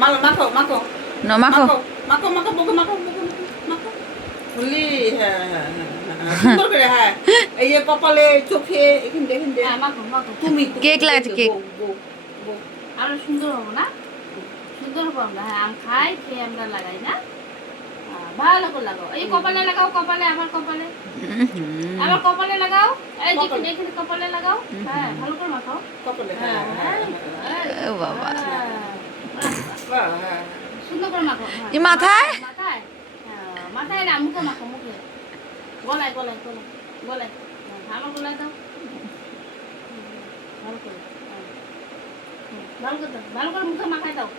মাখো মাখো মাখো না মাখো। মাখো মাখো মাখো মাখো মাখো মাখো ফুলি হ্যাঁ হ্যাঁ হ্যাঁ সুন্দর করে হ্যাঁ এই যে কপালে চোখে এখান দিয়ে এখান দিয়ে হ্যাঁ মাখো মাখো তুমি কেক লাগছে, কেক। আরো সুন্দর হবো না? সুন্দর হবো আমরা। হ্যাঁ আম খাই, খেয়ে আমরা লাগাই না? ভালো করে লাগাও। এই কপালে লাগাও, কপালে, আমার কপালে। আমার কপালে লাগাও। এই যে এখানে এখানে কপালে লাগাও। হ্যাঁ ভালো করে মাখাও। কপালে হ্যাঁ হ্যাঁ হ্যাঁ ও বাবা। হ্যাঁ সুন্দর করে মাখো। হ্যাঁ, এ মাথায়? মাথায়? হ্যাঁ, মাথায় না, মুখে মাখো, মুখে। গলায় গলায় গলায় গলায়। হ্যাঁ, আমার গলায় দাও। ভালো করে। হ্যাঁ। ভালো করে দাও। ভালো করে মুখে মাখায় দাও।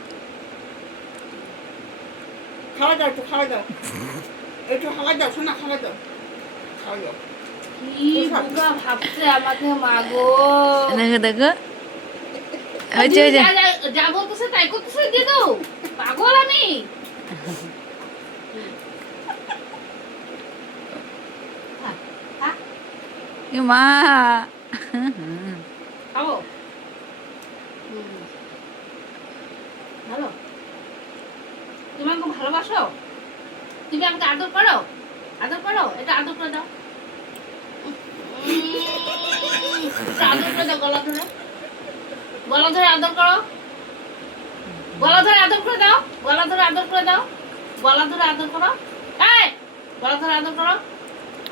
খাওয়া দাও একটু খাওয়া দাও একটু খাওয়া দাও শোনা খাওয়া দাও খাওয়া দাও কি বোকা ভাবছে আমাকে, মাগো। দেখো দেখো, হয়েছে হয়েছে। যা বলতেছে তাই করতেছে, দিয়ে দাও। পাগল আমি। খা, খা, এ মা, খাবো। ভালো। তুমি আমাকে ভালোবাসো? তুমি আমাকে আদর করো? আদর করো? এটা আদর করে দাও। এটা আদর করে দাও, গলা ধরে। গলা ধরে আদর করো। গলা ধরে আদর করে দাও। গলা ধরে আদর করে দাও। গলা ধরে আদর করো। এই গলা ধরে আদর করো।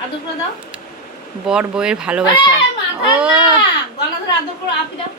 আদর করে দাও। বর বউয়ের ভালোবাসা। মাথা ও না, গলা ধরে আদর করো, আপি দাও।